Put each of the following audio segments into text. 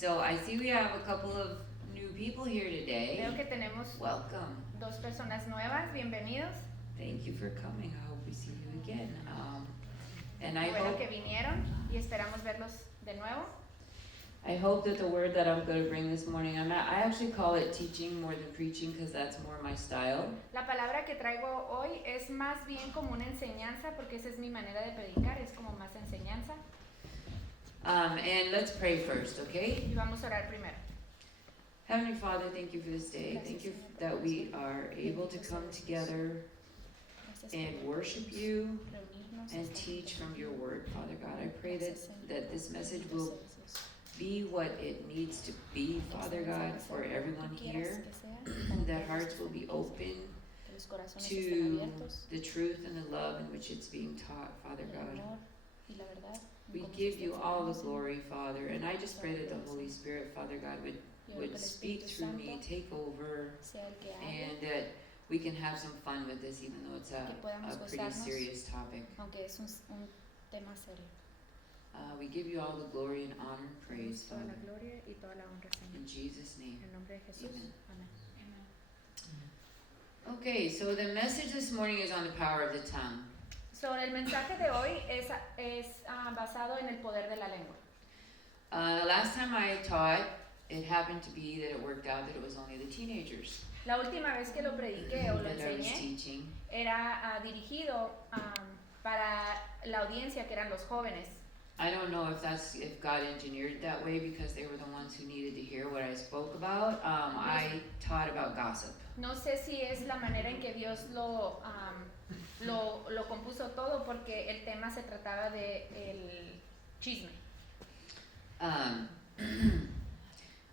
So I see we have a couple of new people here today. Veo que tenemos Welcome. dos personas nuevas, bienvenidos. Thank you for coming. I hope we see you again. And I Bueno hope que vinieron y esperamos verlos de nuevo. that the word that I'm going to bring this morning, I actually call it teaching more than preaching because that's more my style. La palabra que traigo hoy es más bien como una enseñanza porque esa es mi manera de predicar, es como más enseñanza. And let's pray first, okay? Y vamos a orar primero. Heavenly Father, thank you for this day. Thank you that we are able to come together and worship you and teach from your word, Father God. I pray that this message will be what it needs to be, Father God, for everyone here, and that hearts will be open to the truth and the love in which it's being taught, Father God. We give you all the glory, Father, and I just pray that the Holy Spirit, Father God, would speak through me, take over, and that we can have some fun with this, even though it's a pretty serious topic. We give you all the glory and honor and praise, Father. In Jesus' name. Amen. Okay, so the message this morning is on the power of the tongue. So, el mensaje de hoy es basado en el poder de la lengua. Last time I taught, it happened to be that it worked out that it was only the teenagers La última vez que lo prediqué o lo that I was enseñé teaching. era dirigido para la audiencia que eran los jóvenes. I don't know if God engineered it that way because they were the ones who needed to hear what I spoke about. I taught about gossip. No sé si es la manera en que Dios lo compuso todo porque el tema se trataba de el chisme.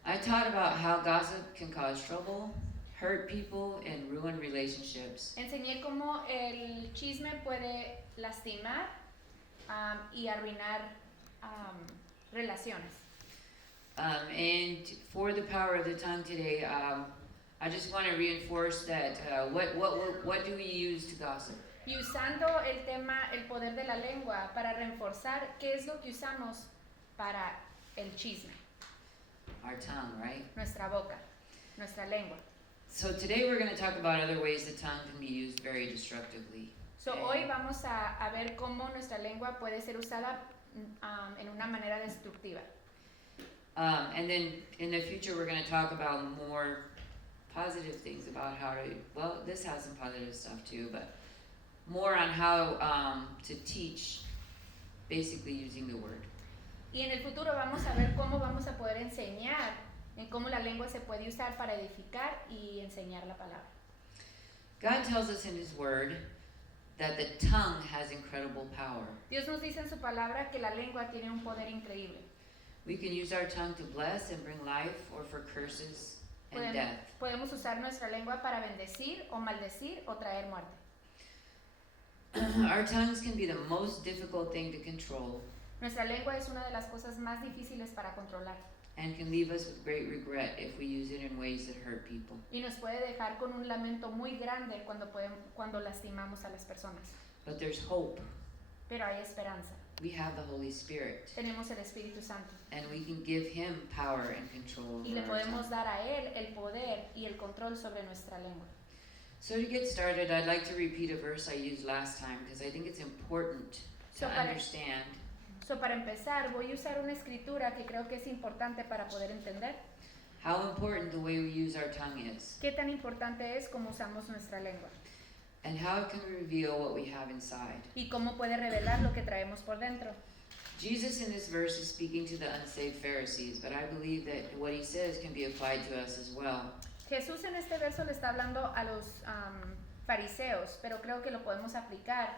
I taught about how gossip can cause trouble, hurt people, and ruin relationships. Enseñé cómo el chisme puede lastimar y arruinar relaciones. And for the power of the tongue today, I just want to reinforce that what do we use to gossip? Y usando el tema, el poder de la lengua, para reforzar qué es lo que usamos para el chisme. Our tongue, right? Nuestra boca, nuestra lengua. So today we're going to talk about other ways the tongue can be used very destructively. So hoy vamos a ver cómo nuestra lengua puede ser usada en una manera destructiva. And then in the future we're going to talk about more positive things about how to, well, this has some positive stuff too, but more on how to teach basically using the word. Y en el futuro vamos a ver cómo vamos a poder enseñar en cómo la lengua se puede usar para edificar y enseñar la palabra. God tells us in His Word that the tongue has incredible power. Dios nos dice en su palabra que la lengua tiene un poder increíble. We can use our tongue to bless and bring life or for curses and death. Podemos usar nuestra lengua para bendecir o maldecir o traer muerte. Our tongues can be the most difficult thing to control. Nuestra lengua es una de las cosas más difíciles para controlar. And can leave us with great regret if we use it in ways that hurt people. Y nos puede dejar con un lamento muy grande cuando lastimamos a las personas. But there's hope. Pero hay esperanza. We have the Holy Spirit. Tenemos el Espíritu Santo. And we can give Him power and control Y over le our podemos tongue. dar a Él el poder y el control sobre nuestra lengua. So to get started, I'd like to repeat a verse I used last time because I think it's important to understand. Para empezar, voy a usar una escritura que creo que es importante para poder entender How important the way we use our tongue is, qué tan importante es cómo usamos nuestra lengua and how it can reveal what we have inside. y cómo puede revelar lo que traemos por dentro. Jesus in this verse is speaking to the unsaved Pharisees, but I believe that what He says can be applied to us as well. Jesús en este verso le está hablando a los fariseos, pero creo que lo podemos aplicar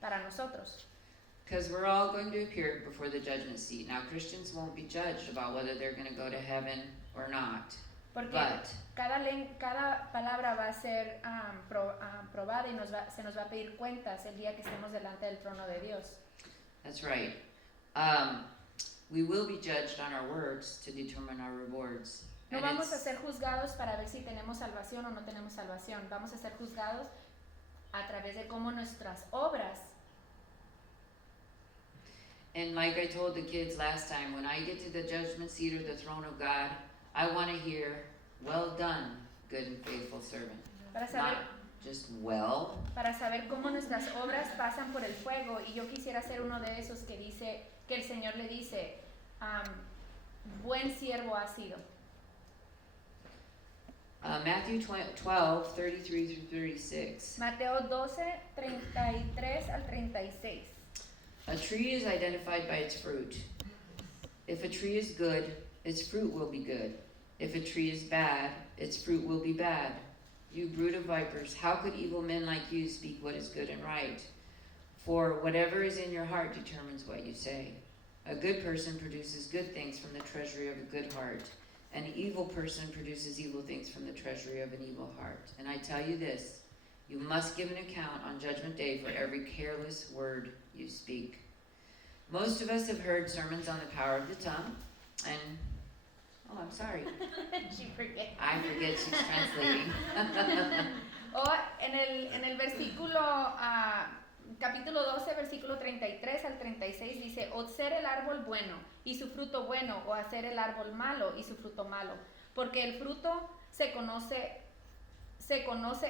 para nosotros. Because we're all going to appear before the judgment seat. Now, Christians won't be judged about whether they're going to go to heaven or not. Porque But cada palabra va a ser probada y se nos va a pedir cuentas el día que estemos delante del trono de Dios. that's right. We will be judged on our words to determine our rewards. No And vamos a it's- ser juzgados para ver si tenemos salvación o no tenemos salvación. Vamos a ser juzgados a través de cómo nuestras obras And like I told the kids last time, when I get to the judgment seat or the throne of God, I want to hear, well done, good and faithful servant. Para saber, Not just well. para saber cómo nuestras obras pasan por el fuego, y yo quisiera ser uno de esos que dice, que el Señor le dice, buen siervo has sido. Matthew 12, 33 through 36. Mateo 12, 33 al 36. A tree is identified by its fruit. If a tree is good, its fruit will be good. If a tree is bad, its fruit will be bad. You brood of vipers, how could evil men like you speak what is good and right? For whatever is in your heart determines what you say. A good person produces good things from the treasury of a good heart. An evil person produces evil things from the treasury of an evil heart. And I tell you this, you must give an account on Judgment Day for every careless word you speak. Most of us have heard sermons on the power of the tongue, and, oh, I'm sorry. She forget. I forget she's translating. O en el versículo, capítulo 12, versículo 33 al 36 dice, o ser el árbol bueno y su fruto bueno, o hacer el árbol malo y su fruto malo, porque el fruto se conoce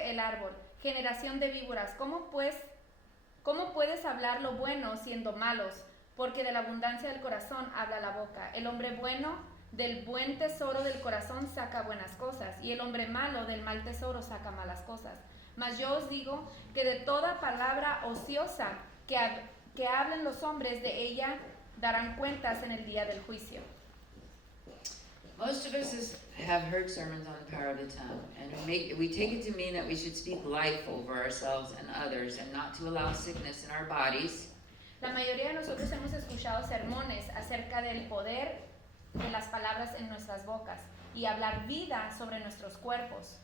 el árbol. Generación de víboras, ¿cómo puedes hablar lo bueno siendo malos? Porque de la abundancia del corazón habla la boca. El hombre bueno del buen tesoro del corazón saca buenas cosas, y el hombre malo del mal tesoro saca malas cosas. Mas yo os digo que de toda palabra ociosa que hablen los hombres, de ella darán cuentas en el día del juicio. Most of us have heard sermons on the power of the tongue, and we take it to mean that we should speak life over ourselves and others, and not to allow sickness in our bodies. La mayoría de nosotros hemos escuchado sermones acerca del poder de las palabras en nuestras bocas y hablar vida sobre nuestros cuerpos.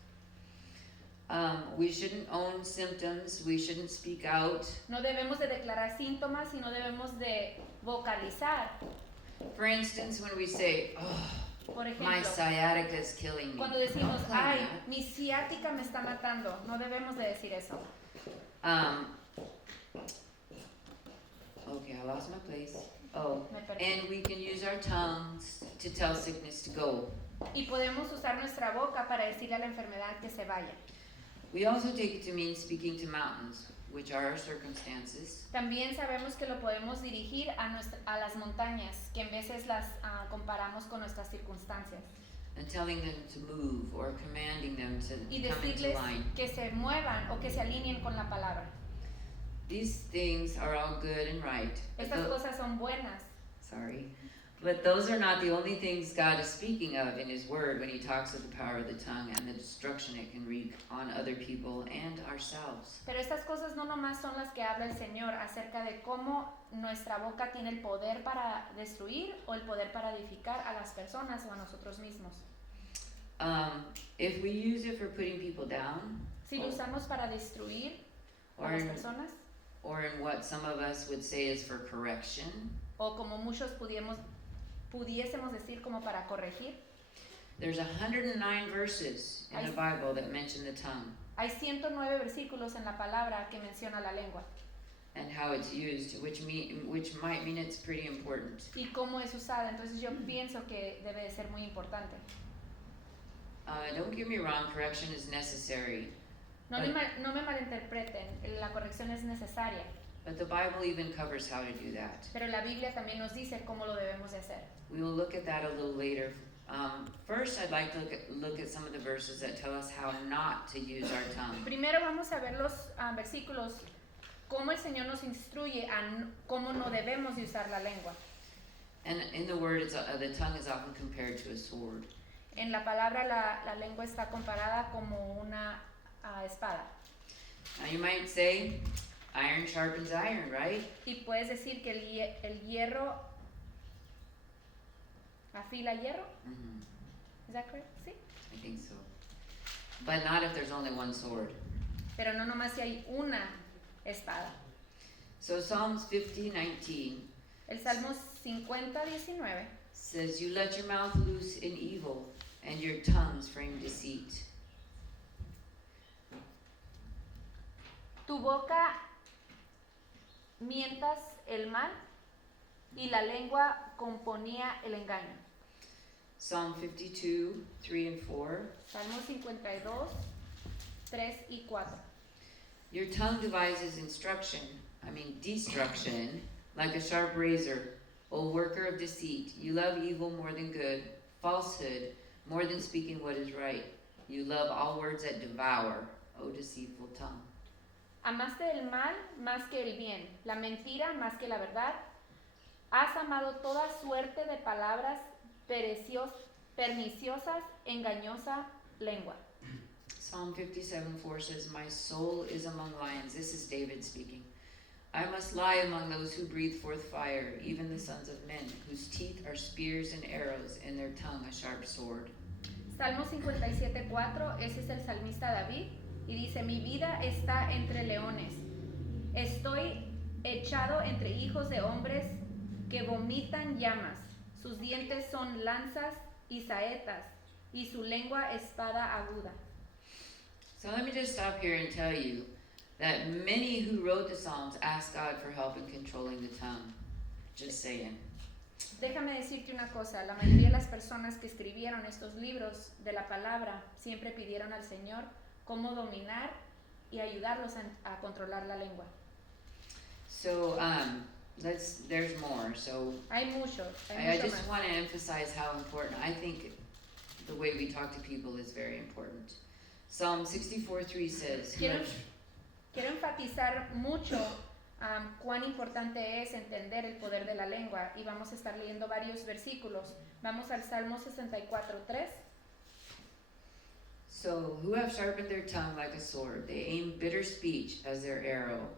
We shouldn't own symptoms. We shouldn't speak out. No debemos de declarar síntomas y no debemos de vocalizar. For instance, when we say, "Oh, Por my ejemplo, sciatica is killing me," cuando decimos, don't claim ay, that. mi ciática me está matando, no debemos de decir eso. Okay, I lost my place. Oh, Me perdí. and we can use our tongues to tell sickness to go. Y podemos usar nuestra boca para decirle a la enfermedad que se vaya. We also take it to mean speaking to mountains, which are our circumstances, También sabemos que lo podemos dirigir a las montañas, que en veces las comparamos con nuestras circunstancias. and telling them to move or commanding them to Y come into decirles line. que se muevan o que se alineen con la palabra. These things are all good and right. But Estas cosas son buenas, But those are not the only things God is speaking of in His Word when He talks of the power of the tongue and the destruction it can wreak on other people and ourselves. pero estas cosas no nomás son las que habla el Señor acerca de cómo nuestra boca tiene el poder para destruir o el poder para edificar a las personas o a nosotros mismos. If we use it for putting people down, Si lo usamos para destruir a or las in, personas, or in what some of us would say is for correction, o como muchos pudiésemos decir como para corregir, there's 109 verses in the Bible that mention the tongue hay 109 versículos en la palabra que menciona la lengua and how it's used, which might mean it's pretty important. y cómo es usada. Entonces yo pienso que debe de ser muy importante. Don't get me wrong, correction is necessary, No me malinterpreten, la corrección es necesaria, but the Bible even covers how to do that. pero la Biblia también nos dice cómo lo debemos de hacer. We will look at that a little later. First, I'd like to look at some of the verses that tell us how not to use our tongue. Primero vamos a ver los versículos, cómo el Señor nos instruye a cómo no debemos de usar la lengua. And in the Word, the tongue is often compared to a sword. En la palabra la lengua está comparada como una espada. Now you might say, iron sharpens iron, right? Y puedes decir que el hierro afila hierro. Mm-hmm. ¿Es that correct? Sí. I think so. But not if there's only one sword. Pero no nomás si hay una espada. So Psalms 50:19 El Salmo 50:19 says, "You let your mouth loose in evil, and your tongues frame deceit." Tu boca mientas el mal y la lengua componía el engaño. Psalm 52, 3 and 4. Salmo 52, 3 y 4. Your tongue devises destruction, like a sharp razor. O worker of deceit, you love evil more than good, falsehood more than speaking what is right. You love all words that devour, O deceitful tongue. Amaste el mal más que el bien, la mentira más que la verdad. Has amado toda suerte de palabras perniciosas, engañosa lengua. Psalm 57:4 says, My soul is among lions. This is David speaking. I must lie among those who breathe forth fire, even the sons of men, whose teeth are spears and arrows, and their tongue a sharp sword. Salmo 57:4, ese es el salmista David, y dice, mi vida está entre leones. Estoy echado entre hijos de hombres que vomitan llamas. Sus dientes son lanzas y saetas, y su lengua espada aguda. So let me just stop here and tell you that many who wrote the Psalms asked God for help in controlling the tongue. Just saying. Déjame decirte una cosa, la mayoría de las personas que escribieron estos libros de la palabra siempre pidieron al Señor cómo dominar y ayudarlos a controlar la lengua. So there's more. So Hay mucho I just más. want to emphasize how important. I think the way we talk to people is very important. Psalm 64:3 says, Quiero enfatizar mucho cuán importante es entender el poder de la lengua y vamos a estar leyendo varios versículos. Vamos al Salmo 64:3. So, who have sharpened their tongue like a sword, they aim bitter speech as their arrow.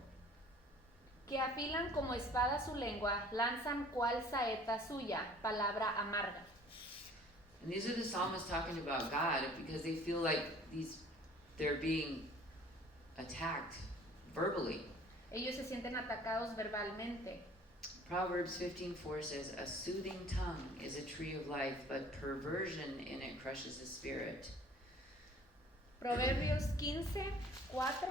Que afilan como espada su lengua, lanzan cual saeta suya, palabra amarga. And these are the psalmists talking about God because they feel like they're being attacked verbally. Ellos se sienten atacados verbalmente. Proverbs 15:4 says, a soothing tongue is a tree of life, but perversion in it crushes the spirit. Proverbios 15:4.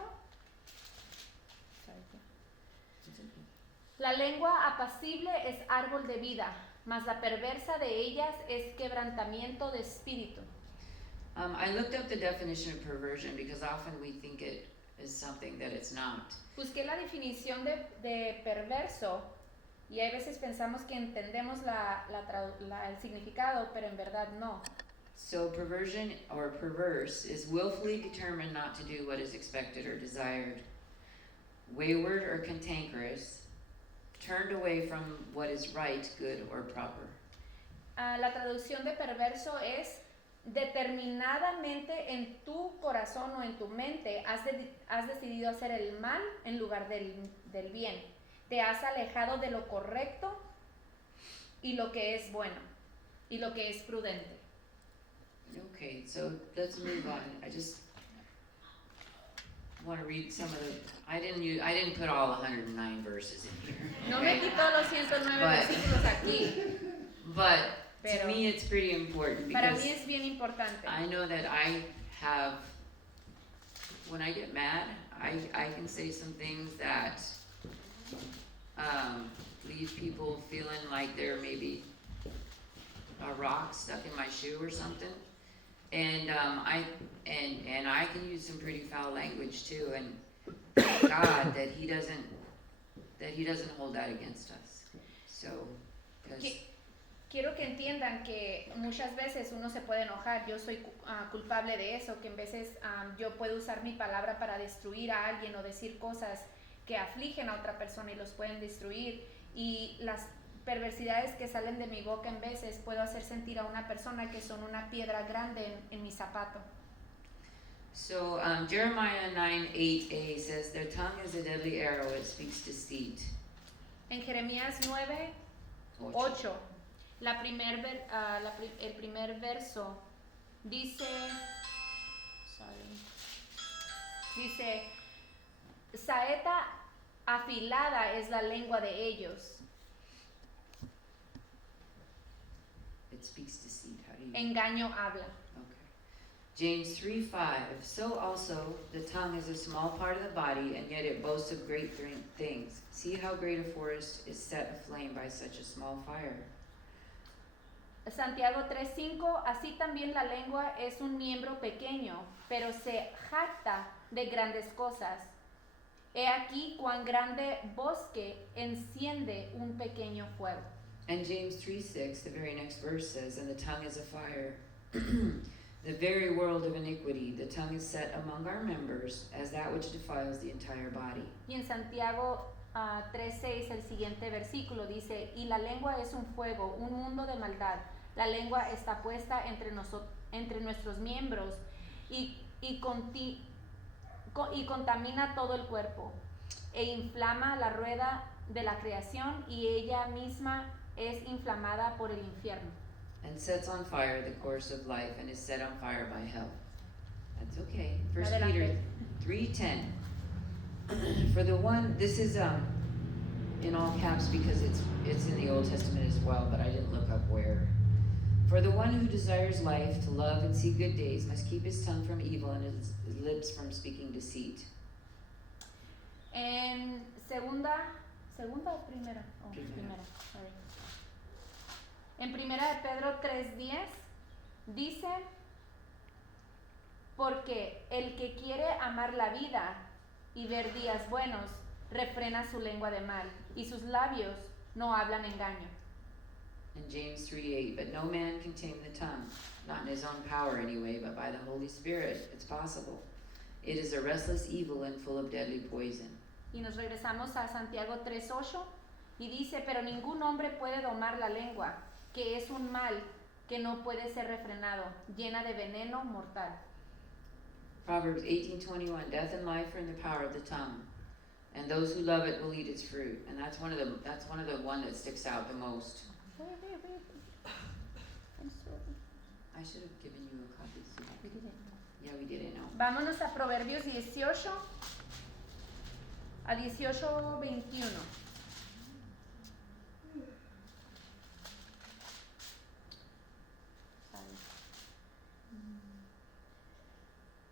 La lengua apacible es árbol de vida, mas la perversa de ellas es quebrantamiento de espíritu. I looked up the definition of perversion because often we think it is something that it's not. Busqué la definición de perverso y a veces pensamos que entendemos el significado, pero en verdad no. So perversion or perverse is willfully determined not to do what is expected or desired, wayward or cantankerous, turned away from what is right, good, or proper. La traducción de perverso es determinadamente en tu corazón o en tu mente has decidido hacer el mal en lugar del bien. Te has alejado de lo correcto y lo que es bueno y lo que es prudente. Okay, so let's move on. I just want to read some of the. I didn't put all 109 verses in here. No me quitó los 109 versículos aquí. But Pero to me, it's pretty important para because mí es bien importante. I know that I have. When I get mad, I can say some things that leave people feeling like they're maybe a rock stuck in my shoe or something. And I can use some pretty foul language too, and thank God that He doesn't hold that against us. So, because Quiero que entiendan que muchas veces uno se puede enojar. Yo soy culpable de eso, que en veces yo puedo usar mi palabra para destruir a alguien o decir cosas que afligen a otra persona y los pueden destruir. Y las perversidades que salen de mi boca en veces puedo hacer sentir a una persona que son una piedra grande en mi zapato. So Jeremiah 9:8a says, their tongue is a deadly arrow, it speaks deceit. En Jeremías 9:8, el primer verso dice, saeta afilada es la lengua de ellos. It speaks deceit. How do you? Engaño habla. Okay. James 3:5. So also the tongue is a small part of the body, and yet it boasts of great things. See how great a forest is set aflame by such a small fire. Santiago 3:5, así también la lengua es un miembro pequeño, pero se jacta de grandes cosas. He aquí cuán grande bosque enciende un pequeño fuego. And James 3:6, the very next verse says, and the tongue is a fire, the very world of iniquity. The tongue is set among our members as that which defiles the entire body. Y en Santiago 3:6, el siguiente versículo dice, y la lengua es un fuego, un mundo de maldad. La lengua está puesta entre nuestros miembros y contamina todo el cuerpo e inflama la rueda de la creación y ella misma es inflamada por el infierno. And sets on fire the course of life and is set on fire by hell. That's okay. 1 Adelante. Peter 3:10. For the one, this is in all caps because it's in the Old Testament as well, but I didn't look up where. For the one who desires life, to love and see good days, must keep his tongue from evil and his lips from speaking deceit. En segunda o primera? Oh, Primera. sorry. En primera de Pedro 3:10 dice, porque el que quiere amar la vida y ver días buenos, refrena su lengua de mal, y sus labios no hablan engaño. In James 3:8, but no man can tame the tongue, not in his own power anyway, but by the Holy Spirit it's possible. It is a restless evil and full of deadly poison. Y nos regresamos a Santiago 3:8 y dice, pero ningún hombre puede domar la lengua, que es un mal que no puede ser refrenado, llena de veneno mortal. Proverbs 18:21, death and life are in the power of the tongue, and those who love it will eat its fruit. And that's one of the one that sticks out the most. I should have given you a copy. So you could- Yeah, we didn't know. Vámonos a Proverbios 18 a 18:21.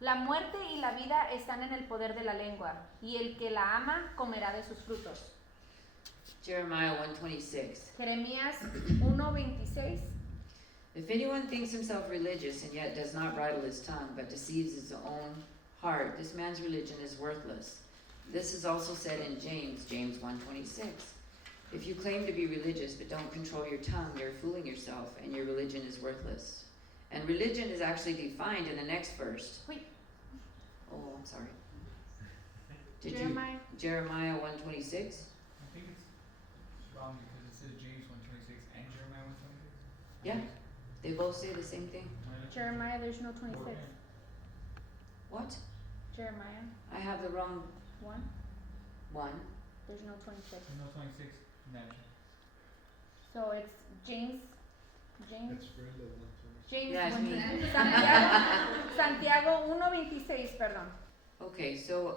La muerte y la vida están en el poder de la lengua, y el que la ama comerá de sus frutos. Jeremiah 1:26. Jeremías 1:26. If anyone thinks himself religious and yet does not bridle his tongue, but deceives his own heart, this man's religion is worthless. This is also said in James 1:26. If you claim to be religious but don't control your tongue, you're fooling yourself and your religion is worthless. And religion is actually defined in the next verse. Wait. Oh, I'm sorry. Jeremiah. Jeremiah 1:26? I think it's wrong because it says James 1:26 and Jeremiah 1:26. Yeah. They both say the same thing? Jeremiah, there's no 26. What? Jeremiah I have the wrong 1, one. there's no 26. There's no 26 in that. So it's James. That's Brenda 1:26. James Yeah, it's 1, me. Santiago 1:26, perdón. Okay, so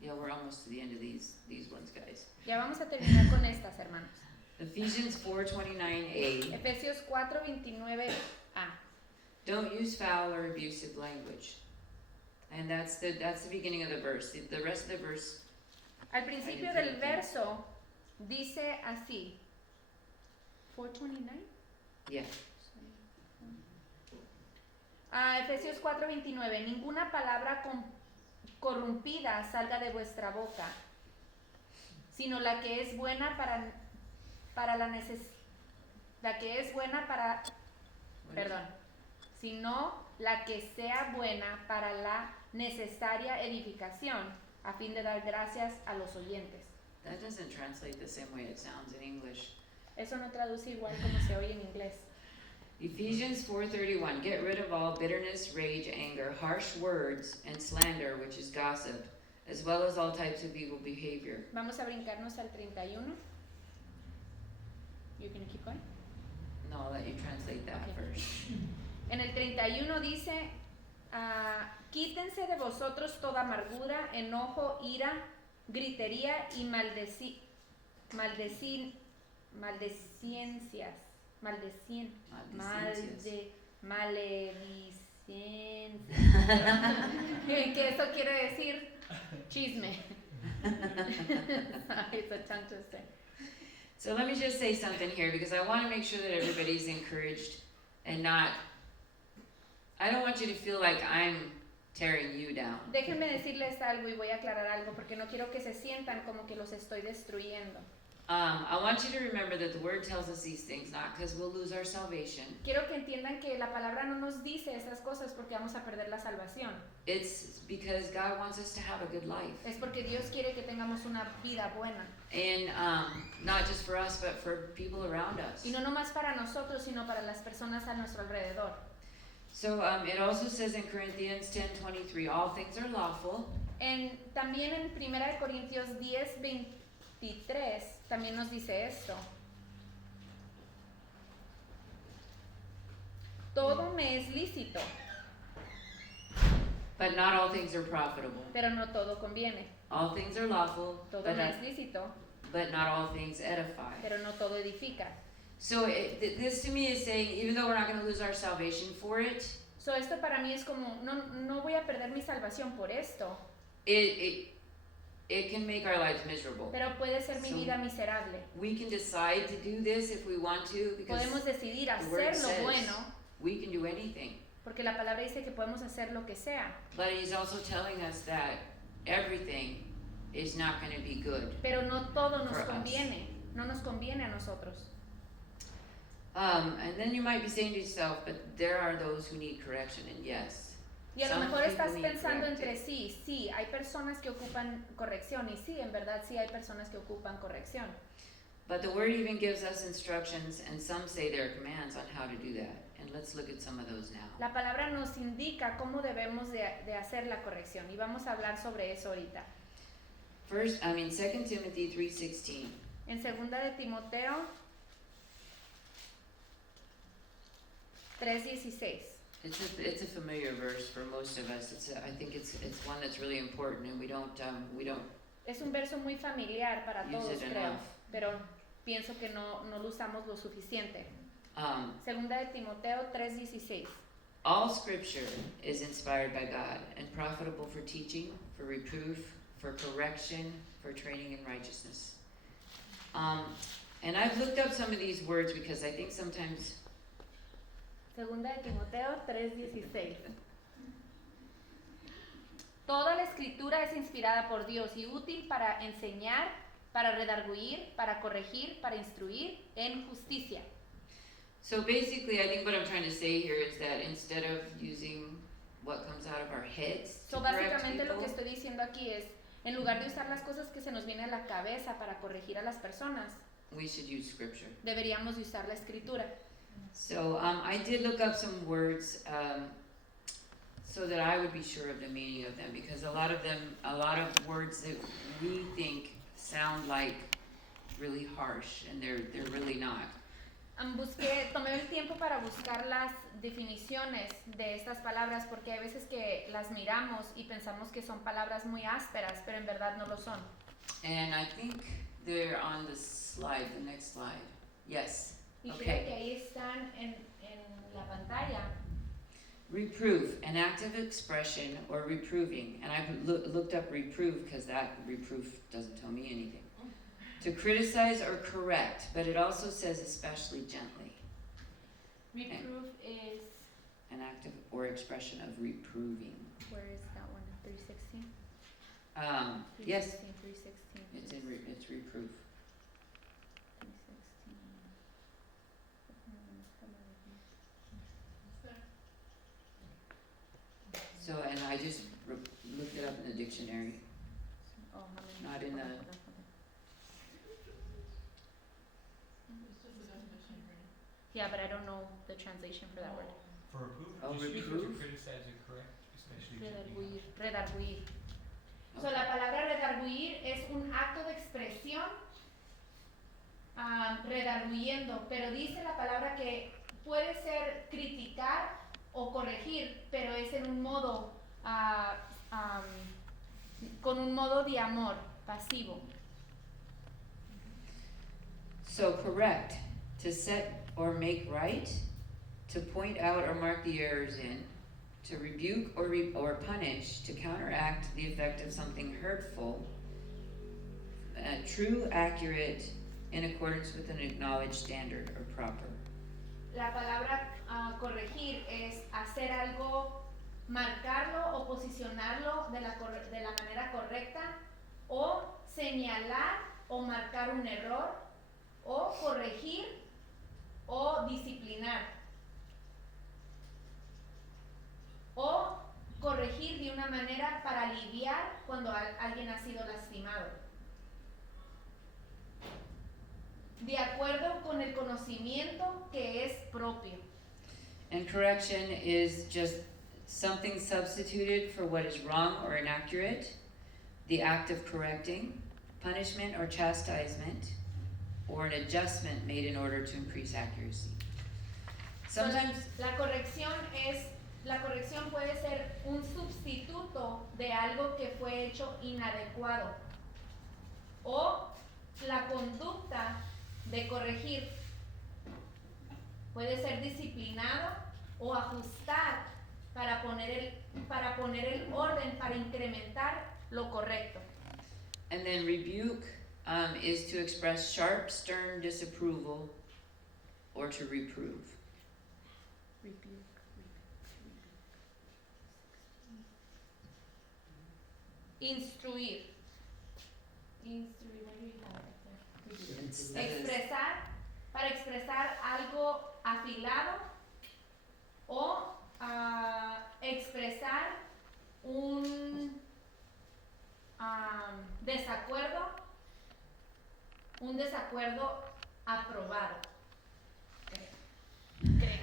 yeah, we're almost to the end of these ones, guys. Ya vamos a terminar con estas, hermanos. Ephesians 4:29a. Efesios 4:29a. Don't use foul or abusive language. And that's the beginning of the verse. The rest of the verse. Al principio del verso dice así. 4:29. Yeah. Efesios 4:29. Ninguna palabra corrompida salga de vuestra boca, sino la que es buena para sino la que sea buena para la necesaria edificación, a fin de dar gracias a los oyentes. That doesn't translate the same way it sounds in English. Eso no traduce igual como se oye en inglés. Ephesians 4:31. Get rid of all bitterness, rage, anger, harsh words, and slander, which is gossip, as well as all types of evil behavior. Vamos a brincarnos al 31. You can keep going. No, I'll let you translate that Okay. first. En el 31 dice, quítense de vosotros toda amargura, enojo, ira, gritería y maldeciencias. Maledicencias. Ciencia. ¿Qué eso quiere decir? Chisme. Sorry, it's a tongue twister. So let me just say something here because I want to make sure that everybody's encouraged and not. I don't want you to feel like I'm tearing you down. Déjenme decirles algo y voy a aclarar algo porque no quiero que se sientan como que los estoy destruyendo. I want you to remember that the word tells us these things not because we'll lose our salvation. Quiero que entiendan que la palabra no nos dice esas cosas porque vamos a perder la salvación. It's because God wants us to have a good life. Es porque Dios quiere que tengamos una vida buena. And not just for us, but for people around us. Y no nomás para nosotros, sino para las personas a nuestro alrededor. So it also says in Corinthians 10:23, all things are lawful. También en 1 Corintios 10:23 también nos dice esto. Todo me es lícito, But not all things are profitable. pero no todo conviene. All things are lawful, Todo but me not, es lícito, but not all things edify. pero no todo edifica. So this to me is saying, even though we're not going to lose our salvation for it, So esto para mí es como, no voy a perder mi salvación por esto, it can make our lives miserable. pero puede ser mi So- vida miserable. We can decide to do this if we want to, because Podemos decidir the word hacer lo says bueno, we can do anything. porque la palabra dice que podemos hacer lo que sea, But he's also telling us that everything is not going to be good. pero no todo nos For us. conviene, no nos conviene a nosotros. And then you might be saying to yourself, but there are those who need correction, and yes. Y a lo Some mejor people estás need pensando correcting. entre sí, hay personas que ocupan corrección, y sí, en verdad sí hay personas que ocupan corrección. But the word even gives us instructions, and some say there are commands on how to do that. And let's look at some of those now. La palabra nos indica cómo debemos de hacer la corrección, y vamos a hablar sobre eso ahorita. 2 Timothy 3:16. En 2 de Timoteo 3:16. It's a familiar verse for most of us. I think it's one that's really important, and we don't Es un verso muy familiar para use todos, it creo, enough. pero pienso que no lo usamos lo suficiente. Um, 2 de Timoteo 3:16. All scripture is inspired by God and profitable for teaching, for reproof, for correction, for training in righteousness. And I've looked up some of these words because I think sometimes 2 de Timoteo 3:16. Toda la escritura es inspirada por Dios y útil para enseñar, para redarguir, para corregir, para instruir en justicia. So basically, I think what I'm trying to say here is that instead of using what comes out of our heads to So correct básicamente lo que people, estoy diciendo aquí es, en lugar de usar las cosas que se nos vienen a la cabeza para corregir a las personas, we should use scripture. deberíamos de usar la escritura. So I did look up some words so that I would be sure of the meaning of them, because a lot of words that we think sound like really harsh, and they're really not. Tomé el tiempo para buscar las definiciones de estas palabras porque hay veces que las miramos y pensamos que son palabras muy ásperas, pero en verdad no lo son. And I think they're on the slide, the next slide. Yes. Y Okay. creo que ahí están en la pantalla. Reproof, an active expression or reproving. And I looked up reprove because that reproof doesn't tell me anything. To criticize or correct, but it also says especially gently. Reproof is, An active or expression of reproving. where is that one? 3:16? Yes, 3:16. it's reproof. 3:16. So, and I just looked it up in the dictionary. Oh, how many? Not in Hold on, the- hold on, hold on. Yeah, but I don't know the translation for that word. For reproof, Oh, just use reproof? to criticize or correct, especially gently. Redarguir. Redarguir. So, Okay. la palabra redarguir es un acto de expresión redarguyendo, pero dice la palabra que puede ser criticar o corregir, pero es en un modo, con un modo de amor, pasivo. So correct, to set or make right, to point out or mark the errors in, to rebuke or punish, to counteract the effect of something hurtful, true, accurate, in accordance with an acknowledged standard or proper. La palabra corregir es hacer algo, marcarlo o posicionarlo de la manera correcta, o señalar o marcar un error, o corregir o disciplinar, o corregir de una manera para aliviar cuando alguien ha sido lastimado, de acuerdo con el conocimiento que es propio. And correction is just something substituted for what is wrong or inaccurate, the act of correcting, punishment or chastisement, or an adjustment made in order to increase accuracy. Sometimes La corrección puede ser un sustituto de algo que fue hecho inadecuado, o la conducta de corregir puede ser disciplinado o ajustar para poner el orden, para incrementar lo correcto. And then rebuke is to express sharp, stern disapproval or to reprove. Instruir. Para expresar algo afilado o expresar un desacuerdo aprobado. Creo.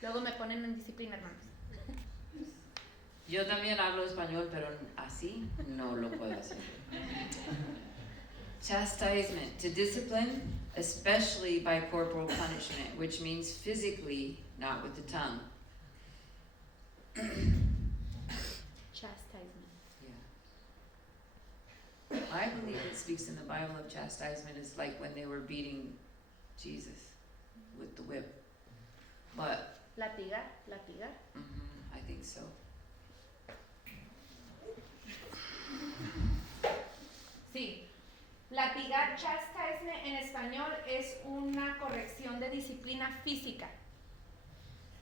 Luego me ponen en disciplina, hermanos. Yo también hablo español, pero así no lo puedo hacer. Chastisement, to discipline, especially by corporal punishment, which means physically, not with the tongue. Chastisement. Yeah. I believe it speaks in the Bible of chastisement is like when they were beating Jesus with the whip. But Latigar. I think so. Sí. Latigar, chastisement en español es una corrección de disciplina física.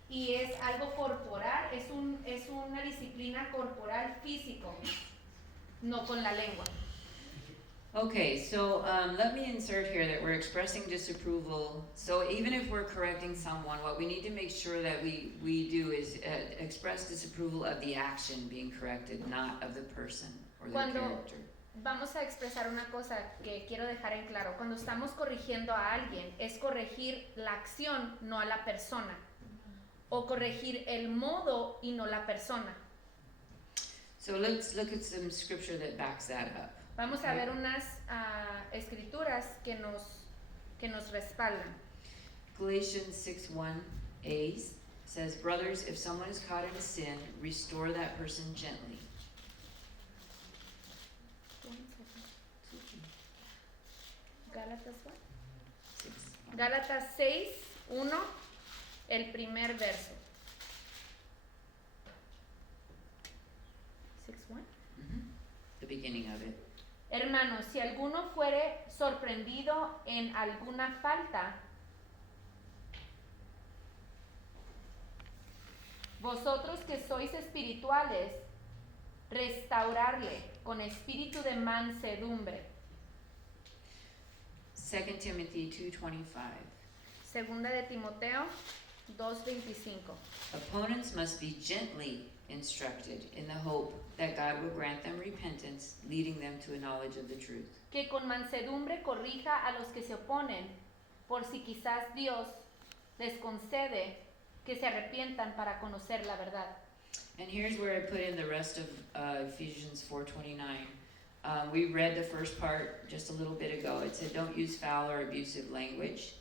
Y es algo corporal, es una disciplina corporal físico, no con la lengua. Okay, so let me insert here that we're expressing disapproval. So even if we're correcting someone, what we need to make sure that we do is express disapproval of the action being corrected, not of the person or their character. Vamos a expresar una cosa que quiero dejar en claro. Cuando estamos corrigiendo a alguien, es corregir la acción, no a la persona. O corregir el modo y no la persona. So let's look at some scripture that backs that up. Vamos a ver unas escrituras que nos respaldan. Galatians 6:1a says, "Brothers, if someone is caught in a sin, restore that person gently." Gálatas 6:1, el primer verso. 6:1. The beginning of it. Hermanos, si alguno fuere sorprendido en alguna falta, vosotros que sois espirituales, restaurarle con espíritu de mansedumbre. 2 Timothy 2:25. Segunda de Timoteo 2:25. Opponents must be gently instructed in the hope that God will grant them repentance, leading them to a knowledge of the truth. Que con mansedumbre corrija a los que se oponen, por si quizás Dios les concede que se arrepientan para conocer la verdad. And here's where I put in the rest of Ephesians 4:29. We read the first part just a little bit ago. It said, "Don't use foul or abusive language."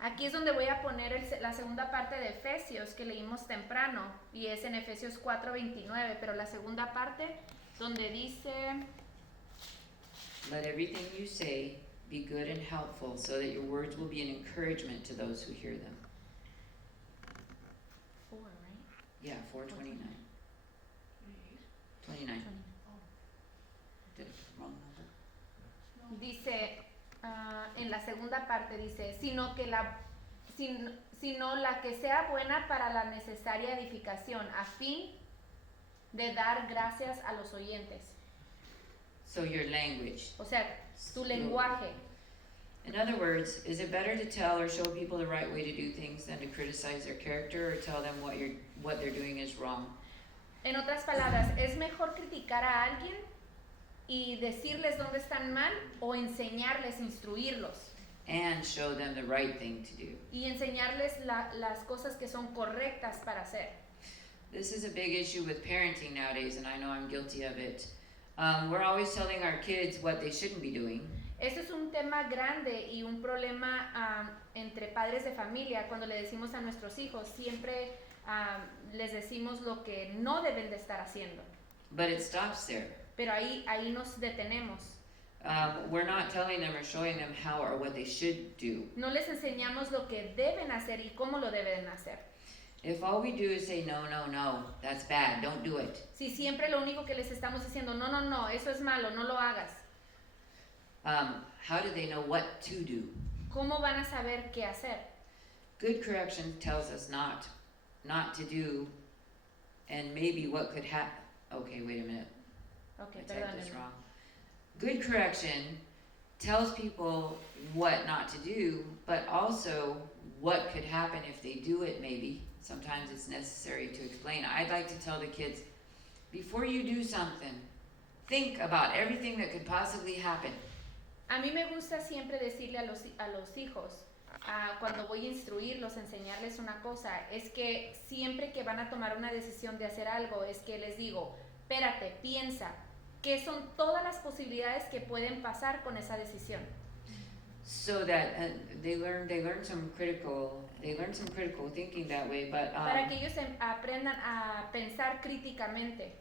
Aquí es donde voy a poner la segunda parte de Efesios que leímos temprano, y es en Efesios 4:29, pero la segunda parte donde dice, "Let everything you say be good and helpful, so that your words will be an encouragement to those who hear them." 4, right? Yeah. 4:29. 29. Did wrong number? Dice, en la segunda parte dice, sino la que sea buena para la necesaria edificación, a fin de dar gracias a los oyentes. So your language. O sea, tu lenguaje. In other words, is it better to tell or show people the right way to do things than to criticize their character or tell them what they're doing is wrong? En otras palabras, ¿es mejor criticar a alguien y decirles dónde están mal o enseñarles, instruirlos? And show them the right thing to do. Y enseñarles las cosas que son correctas para hacer. This is a big issue with parenting nowadays, and I know I'm guilty of it. We're always telling our kids what they shouldn't be doing. Esto es un tema grande y un problema entre padres de familia. Cuando le decimos a nuestros hijos, siempre les decimos lo que no deben de estar haciendo. But it stops there. Pero ahí nos detenemos. We're not telling them or showing them how or what they should do. No les enseñamos lo que deben hacer y cómo lo deben hacer. If all we do is say, no, no, no, that's bad, don't do it. Si siempre lo único que les estamos diciendo, no, no, no, eso es malo, no lo hagas. How do they know what to do? ¿Cómo van a saber qué hacer? Good correction tells us not to do, and maybe what could happen. Okay, wait a minute. Okay, I typed this perdónenme. wrong. Good correction tells people what not to do, but also what could happen if they do it, maybe. Sometimes it's necessary to explain. I'd like to tell the kids, before you do something, think about everything that could possibly happen. A mí me gusta siempre decirle a los hijos, cuando voy a instruirlos, enseñarles una cosa, es que siempre que van a tomar una decisión de hacer algo, es que les digo, espérate, piensa, ¿qué son todas las posibilidades que pueden pasar con esa decisión? So that they learn some critical thinking that way, but Para que ellos aprendan a pensar críticamente.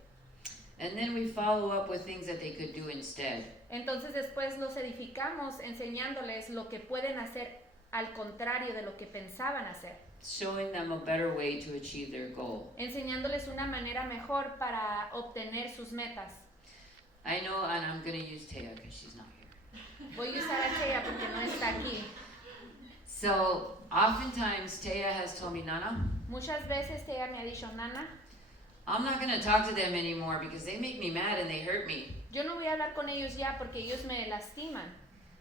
and then we follow up with things that they could do instead. Entonces después los edificamos enseñándoles lo que pueden hacer al contrario de lo que pensaban hacer. Showing them a better way to achieve their goal. Enseñándoles una manera mejor para obtener sus metas. I know, and I'm going to use Taya because she's not here. Voy a usar a Taya porque no está aquí. So, oftentimes Taya has told me, Nana, Muchas veces Taya me ha dicho, Nana, I'm not going to talk to them anymore because they make me mad and they hurt me. yo no voy a hablar con ellos ya porque ellos me lastiman.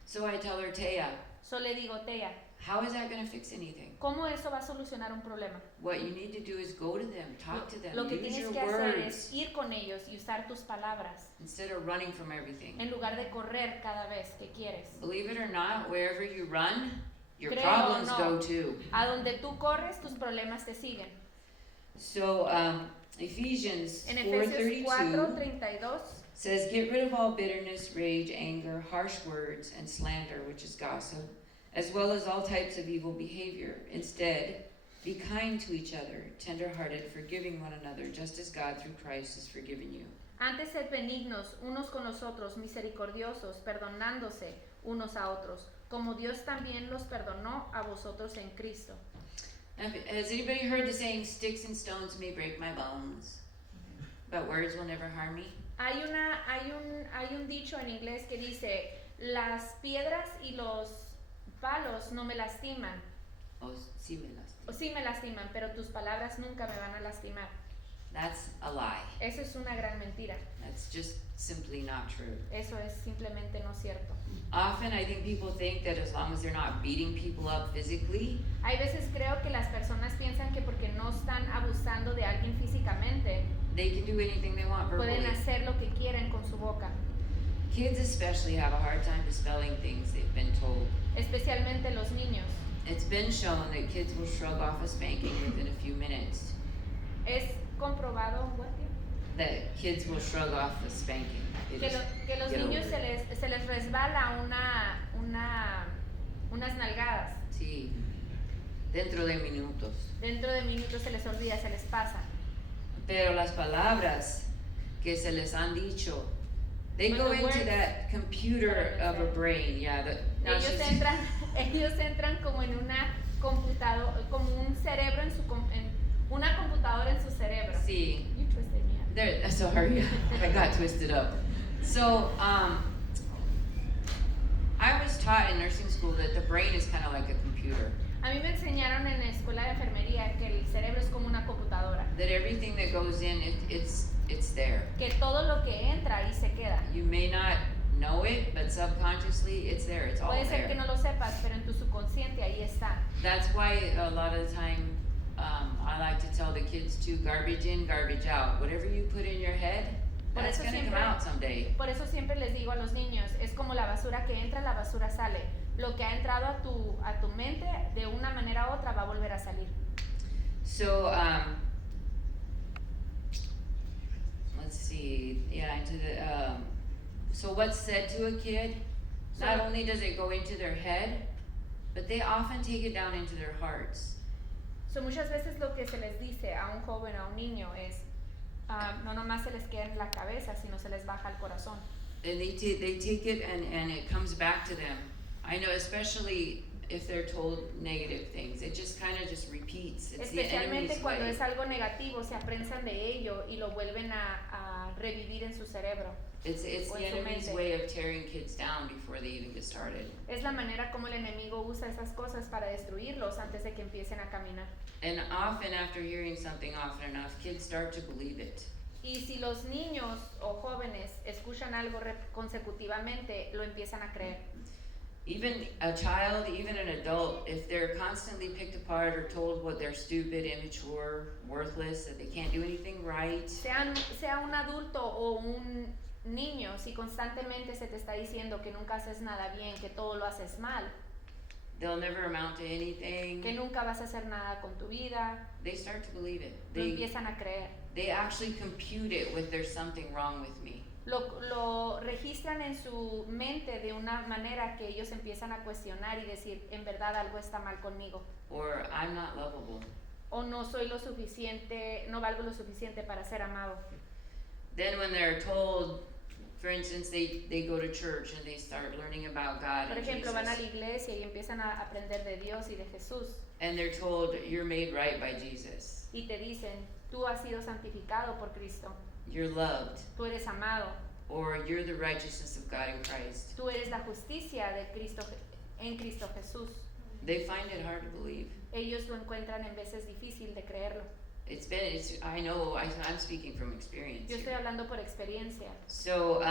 So I tell her, Taya, Solo le digo, Taya, how is that going to fix anything? ¿cómo eso va a solucionar un problema? What you need to do is go to them, talk to them, Lo que use tienes your que hacer words es ir con ellos y usar tus palabras instead of running from everything. en lugar de correr cada vez que quieres. Believe it or not, wherever you run, your Creo o problems no. go too. A donde tú corres, tus problemas te siguen. So, Ephesians En Efesios 4:32 4:32 says, get rid of all bitterness, rage, anger, harsh words, and slander, which is gossip, as well as all types of evil behavior. Instead, be kind to each other, tender-hearted, forgiving one another, just as God through Christ has forgiven you. Antes sed benignos unos con los otros, misericordiosos, perdonándose unos a otros, como Dios también los perdonó a vosotros en Cristo. Has anybody heard the saying, sticks and stones may break my bones, but words will never harm me? Hay un dicho en inglés que dice, las piedras y los palos no me lastiman, Oh, sí me lastima. o sí me lastiman, pero tus palabras nunca me van a lastimar. That's a lie. Eso es una gran mentira. That's just simply not true. Eso es simplemente no cierto. Often I think people think that as long as they're not beating people up physically, Hay veces creo que las personas piensan que porque no están abusando de alguien físicamente, they can do anything they want verbally. pueden hacer lo que quieren con su boca. Kids especially have a hard time dispelling things they've been told. Especialmente los niños. It's been shown that kids will shrug off a spanking within a few minutes. Es comprobado That kids will shrug off a spanking. They just que los get niños over it. se les resbala unas nalgadas. Sí. Dentro de minutos. Dentro de minutos se les olvida, se les pasa. Pero las palabras que se les han dicho, they But go the into words that computer that of a brain. Yeah. Now Ellos entran como en una computadora, como un cerebro en una computadora en su cerebro. Sí, see. You twisted me up. There, sorry, I got twisted up. So, I was taught in nursing school that the brain is kind of like a computer. A mí me enseñaron en la escuela de enfermería que el cerebro es como una computadora, That everything that goes in, it's there. que todo lo que entra ahí se queda. You may not know it, but subconsciously it's there. It's all Puede ser que there. no lo sepas, pero en tu subconsciente ahí está. That's why a lot of the time, I like to tell the kids to garbage in, garbage out. Whatever you put in your head, Por that's eso gonna come siempre- out someday. Por eso siempre les digo a los niños, es como la basura que entra, la basura sale. Lo que ha entrado a tu mente, de una manera u otra va a volver a salir. So, let's see, yeah, into the, so what's said to a kid, not So- only does it go into their head, but they often take it down into their hearts. So, muchas veces lo que se les dice a un joven, a un niño es, no nomás se les queda en la cabeza, sino se les baja al corazón. And they take it and it comes back to them. I know, especially if they're told negative things, it just kind of just repeats. It's the enemy's Especialmente cuando way. es algo negativo, se aprensan de ello y lo vuelven a revivir en su cerebro. It's o the en su enemy's mente. way of tearing kids down before they even get started. Es la manera como el enemigo usa esas cosas para destruirlos antes de que empiecen a caminar. And often after hearing something often enough, kids start to believe it. Y si los niños o jóvenes escuchan algo consecutivamente, lo empiezan a creer. Even a child, even an adult, if they're constantly picked apart or told what they're stupid, immature, worthless, that they can't do anything right, Sea un adulto o un niño, si constantemente se te está diciendo que nunca haces nada bien, que todo lo haces mal, they'll never amount to anything. que nunca vas a hacer nada con tu vida, They start to believe it. lo They empiezan a creer. actually compute it with there's something wrong with me. Lo registran en su mente de una manera que ellos empiezan a cuestionar y decir, en verdad algo está mal conmigo. Or I'm not lovable. O no soy lo suficiente, no valgo lo suficiente para ser amado. Then when they're told, for instance, they go to church and they start learning about God Por and ejemplo, van a la Jesus. iglesia y empiezan a aprender de Dios y de Jesús. And they're told, you're made right by Jesus. Y te dicen, tú has sido santificado por Cristo. You're loved. Tú eres amado. Or you're the righteousness of God in Christ. Tú eres la justicia de Cristo en Cristo Jesús. They find it hard to believe. Ellos lo encuentran en veces difícil de creerlo. I know, I'm speaking from experience Yo estoy here. hablando por experiencia. So,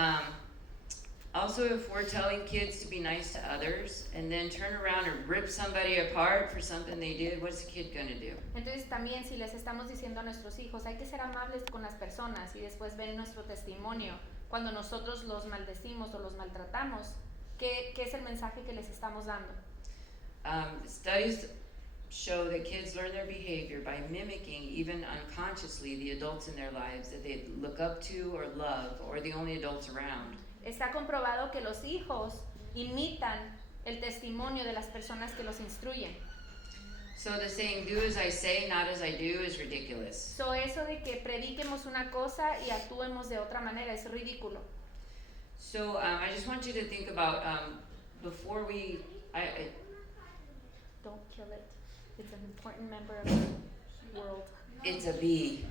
also if we're telling kids to be nice to others and then turn around and rip somebody apart for something they did, what's the kid gonna do? Entonces también si les estamos diciendo a nuestros hijos, hay que ser amables con las personas y después ven nuestro testimonio, cuando nosotros los maldecimos o los maltratamos, ¿qué es el mensaje que les estamos dando? Studies show that kids learn their behavior by mimicking, even unconsciously, the adults in their lives that they look up to or love, or the only adults around. Está comprobado que los hijos imitan el testimonio de las personas que los instruyen. So the saying, do as I say, not as I do, is ridiculous. So eso de que prediquemos una cosa y actuemos de otra manera es ridículo. So I just want you to think about, before we, Don't kill it. It's an important member of the world. it's a bee.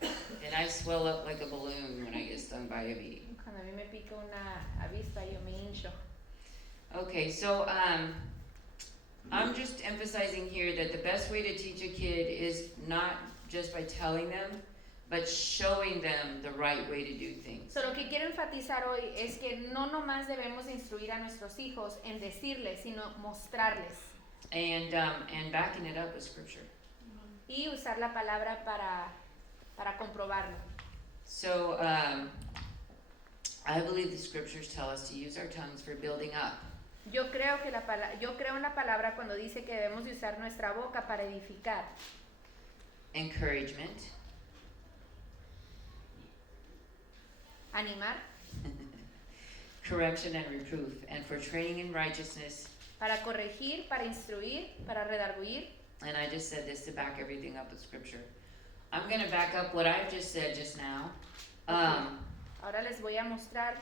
And I swell up like a balloon when I get stung by a bee. Cuando a mí me pica una avispa yo me hincho. Okay, so I'm just emphasizing here that the best way to teach a kid is not just by telling them, but showing them the right way to do things. So, lo que quiero enfatizar hoy es que no nomás debemos instruir a nuestros hijos en decirles, sino mostrarles And backing it up with scripture. y usar la palabra para comprobarlo. So I believe the scriptures tell us to use our tongues for building up. Yo creo en la palabra cuando dice que debemos de usar nuestra boca para edificar, Encouragement, animar, correction and reproof, and for training in righteousness. para corregir, para instruir, para redarguir. And I just said this to back everything up with scripture. I'm going to back up what I've just said just now. Ahora les voy a mostrar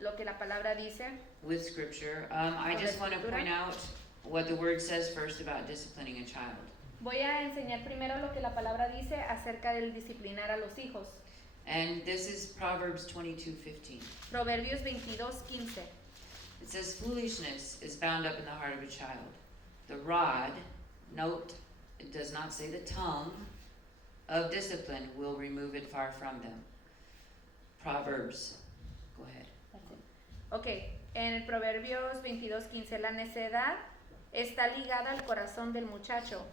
lo que la palabra dice. With scripture. I just want to point out what the word says first about disciplining a child. Voy a enseñar primero lo que la palabra dice acerca del disciplinar a los hijos. And this is Proverbs 22:15. Proverbios 22:15. It says, foolishness is bound up in the heart of a child. The rod, note, it does not say the tongue, of discipline will remove it far from them. Proverbs, go ahead. Ok, en el Proverbios 22:15, la necedad está ligada al corazón del muchacho,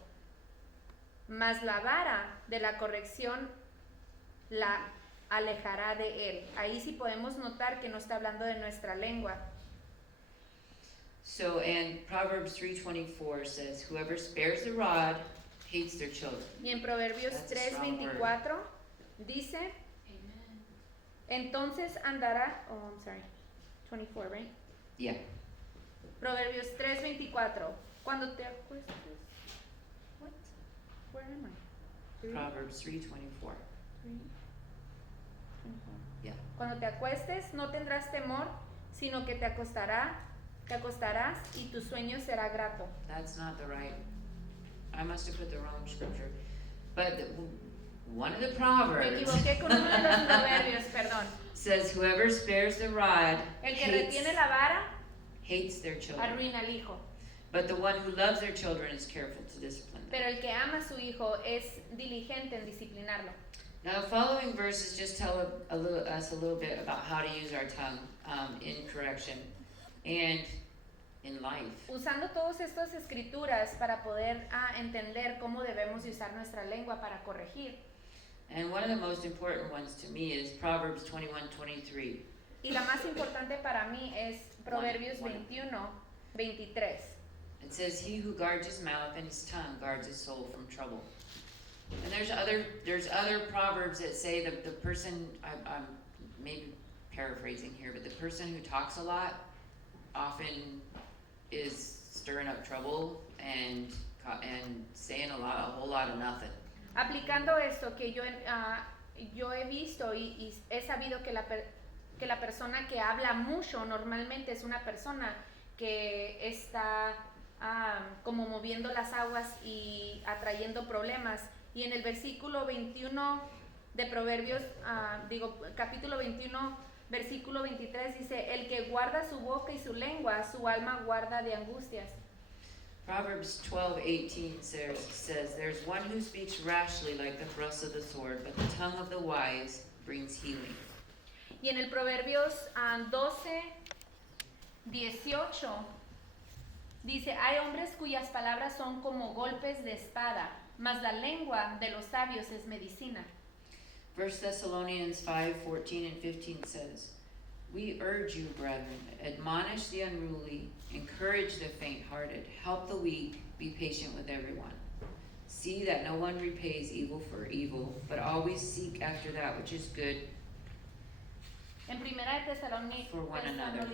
mas la vara de la corrección la alejará de él. Ahí sí podemos notar que no está hablando de nuestra lengua. So, and Proverbs 3:24 says, whoever spares the rod hates their children. Y en Proverbios That's a strong 3:24 dice, entonces andará, oh, I'm sorry, 24, right? Yeah. Proverbios 3:24, cuando te acuestes, what? Where am I? Proverbs 3:24. 3:24. Yeah. Cuando te acuestes no tendrás temor, sino que te acostarás y tu sueño será grato. That's not the right. I must have put the wrong scripture. But one of the Me Proverbs equivoqué con uno de los proverbios, perdón. says, whoever spares the rod El que retiene la vara hates their children. arruina al hijo, But the one who loves their children is careful to discipline them. pero el que ama a su hijo es diligente en disciplinarlo. Now, the following verses just tell us a little bit about how to use our tongue in correction and in life. Usando todas estas escrituras para poder entender cómo debemos de usar nuestra lengua para corregir. And one of the most important ones to me is Proverbs 21:23. Y la más importante para mí es Proverbios One. 21:23. It says, he who guards his mouth and his tongue guards his soul from trouble. And there's other proverbs that say that the person, I'm maybe paraphrasing here, but the person who talks a lot often is stirring up trouble and saying a whole lot of nothing. Aplicando esto que yo he visto y he sabido que la persona que habla mucho normalmente es una persona que está como moviendo las aguas y atrayendo problemas. Y en el versículo 21 de Proverbios, capítulo 21, versículo 23 dice, el que guarda su boca y su lengua, su alma guarda de angustias. Proverbs 12:18 says, there's one who speaks rashly like the thrust of the sword, but the tongue of the wise brings healing. Y en el Proverbios 12:18 dice, hay hombres cuyas palabras son como golpes de espada, mas la lengua de los sabios es medicina. 1 Thessalonians 5:14 and 15 says, we urge you, brethren, admonish the unruly, encourage the faint-hearted, help the weak, be patient with everyone. See that no one repays evil for evil, but always seek after that which is good. En primera de For one another.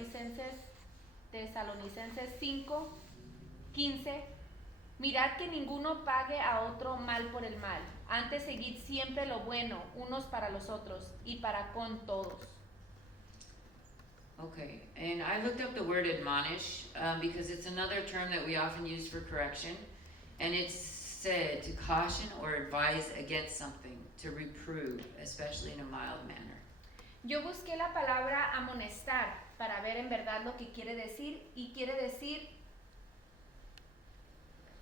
Tesalonicenses 5:15, mirad que ninguno pague a otro mal por el mal, antes seguid siempre lo bueno unos para los otros y para con todos. Okay, and I looked up the word admonish because it's another term that we often use for correction, and it's said to caution or advise against something, to reprove, especially in a mild manner. Yo busqué la palabra amonestar para ver en verdad lo que quiere decir, y quiere decir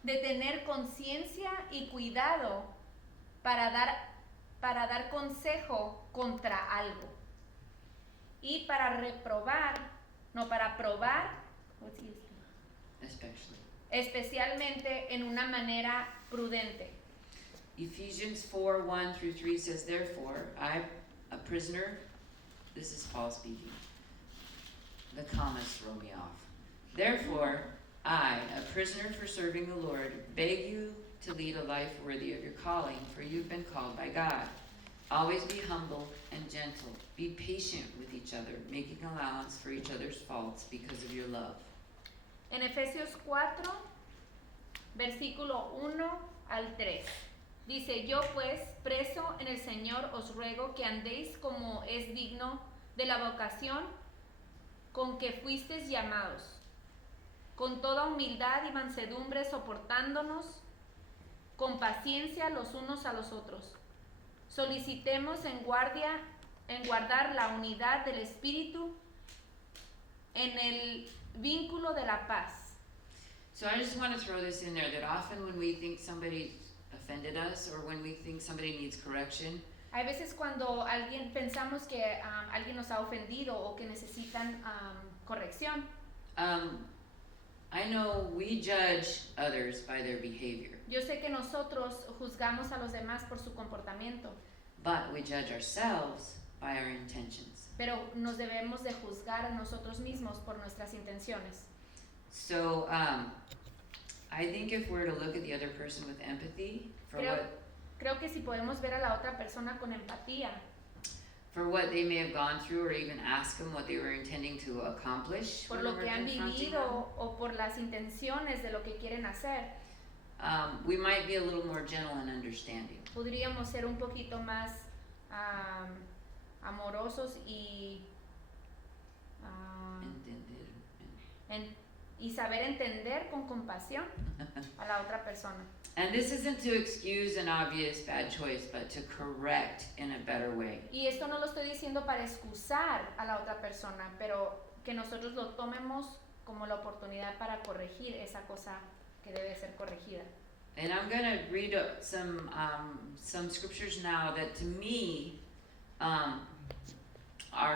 de tener conciencia y cuidado para dar consejo contra algo y para probar, especialmente en una manera prudente. Ephesians 4:1-3 says, therefore, I, a prisoner, this is Paul speaking. The commas throw me off. Therefore, I, a prisoner for serving the Lord, beg you to lead a life worthy of your calling, for you've been called by God. Always be humble and gentle. Be patient with each other, making allowance for each other's faults because of your love. En Efesios 4, versículo 1 al 3. Dice, yo pues, preso en el Señor, os ruego que andéis como es digno de la vocación con que fuisteis llamados, con toda humildad y mansedumbre, soportándonos con paciencia los unos a los otros. Solicitemos en guardar la unidad del espíritu en el vínculo de la paz. So I just want to throw this in there, that often when we think somebody offended us, or when we think somebody needs correction, Hay veces cuando pensamos que alguien nos ha ofendido o que necesitan corrección. I know we judge others by their behavior, Yo sé que nosotros juzgamos a los demás por su comportamiento, but we judge ourselves by our intentions. pero nos debemos de juzgar a nosotros mismos por nuestras intenciones. So I think if we're to look at the other person with empathy Creo que si podemos ver a la otra persona con empatía for what they may have gone through, or even ask them what they were intending to accomplish por when lo we're que han confronting vivido o por las intenciones de lo que quieren hacer, them, we might be a little more gentle and understanding. podríamos ser un poquito más amorosos y y saber entender con compasión a la otra persona. And this isn't to excuse an obvious bad choice, but to correct in a better way. Y esto no lo estoy diciendo para excusar a la otra persona, pero que nosotros lo tomemos como la oportunidad para corregir esa cosa que debe ser corregida. And I'm going to read some scriptures now that to me are